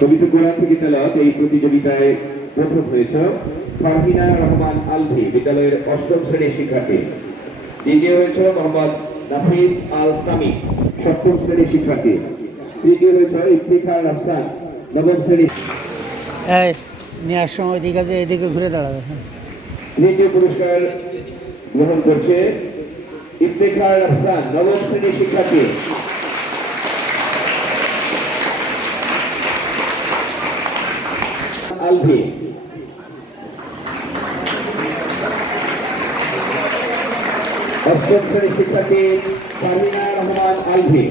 পবিত্র কোরআন থেকে তেলাওয়াত এই প্রতিযোগিতায় প্রথম হয়েছে ফারহিনা রহমান আলভি বিদ্যালয়ের অষ্টম শ্রেণির শিক্ষার্থী। দ্বিতীয় হয়েছে মোহাম্মদ নাফিস আল সামি সপ্তম শ্রেণির শিক্ষার্থী। তৃতীয় হয়েছে ইফতিখার রাফসান নবম শ্রেণির এই নেওয়ার সময় ঠিক আছে এদিকে ঘুরে দাঁড়াবে হ্যাঁ। তৃতীয় পুরস্কার গ্রহণ করছে ইফতেখার রাফসান নবম শ্রেণির শিক্ষার্থী। আলভি অষ্টম শ্রেণীর শিক্ষার্থী সামিনা রহমান আলভি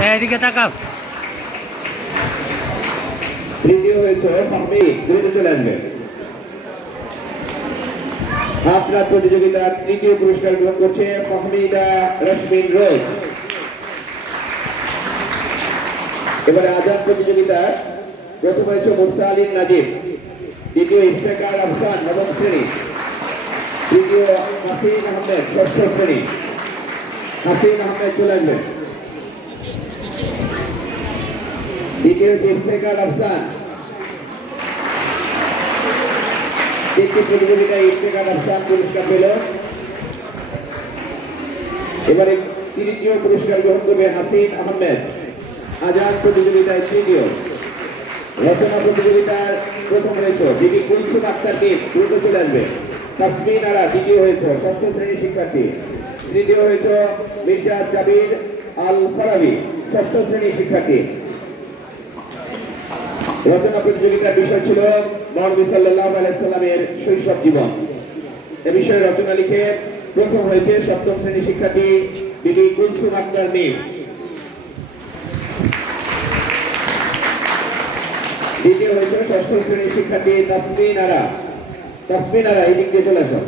এই, এদিকে তাকাও তৃতীয় হয়েছে ফাহমিদ দ্রুত চলে আসবে আপনার প্রতিযোগিতার তৃতীয় পুরস্কার গ্রহণ করছে ফাহমিদা রশ্মিন রোজ এবারে আজাদ প্রতিযোগিতার প্রথম হয়েছে মুস্তা আলীম নাজিব দ্বিতীয় ইফতেকার আফসান নবম শ্রেণী তৃতীয় হাসিন আহমেদ ষষ্ঠ শ্রেণী হাসিন আহমেদ চলে আসবেন দ্বিতীয় হচ্ছে ইফতেকার আফসান তৃতীয় প্রতিযোগিতায় ইফতেকার আফসান পুরস্কার পেল এবারে তৃতীয় পুরস্কার গ্রহণ করবে হাসিন আহমেদ আজাদ প্রতিযোগিতায় তৃতীয়। রচনা প্রতিযোগিতার প্রথম হয়েছে দিদি কুলসুম আক্তারকে দ্রুত চলে আসবে। তাসমিন আরা দ্বিতীয় হয়েছে, ষষ্ঠ শ্রেণির শিক্ষার্থী। তৃতীয় হয়েছে মির্জা জাবির আল ফরাবি ষষ্ঠ শ্রেণির শিক্ষার্থী। রচনা প্রতিযোগিতার বিষয় ছিল মহানবী সাল্লাল্লাহু আলাইহি সাল্লামের শৈশব জীবন। এ বিষয়ে রচনা লিখে প্রথম হয়েছে সপ্তম শ্রেণির শিক্ষার্থী বিবি কুলসুম আক্তার মিম দ্বিতীয় হয়েছে ষষ্ঠ শ্রেণির শিক্ষার্থী তাসমিন আরা তাসমিন আরা এই দিক দিয়ে চলে আসো।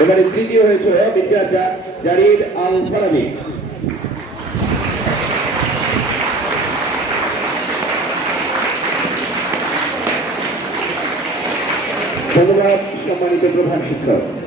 এবারে তৃতীয় হয়েছে জা- জারির আল ফারাবি ধন্যবাদ সম্মানিত প্রধান শিক্ষক।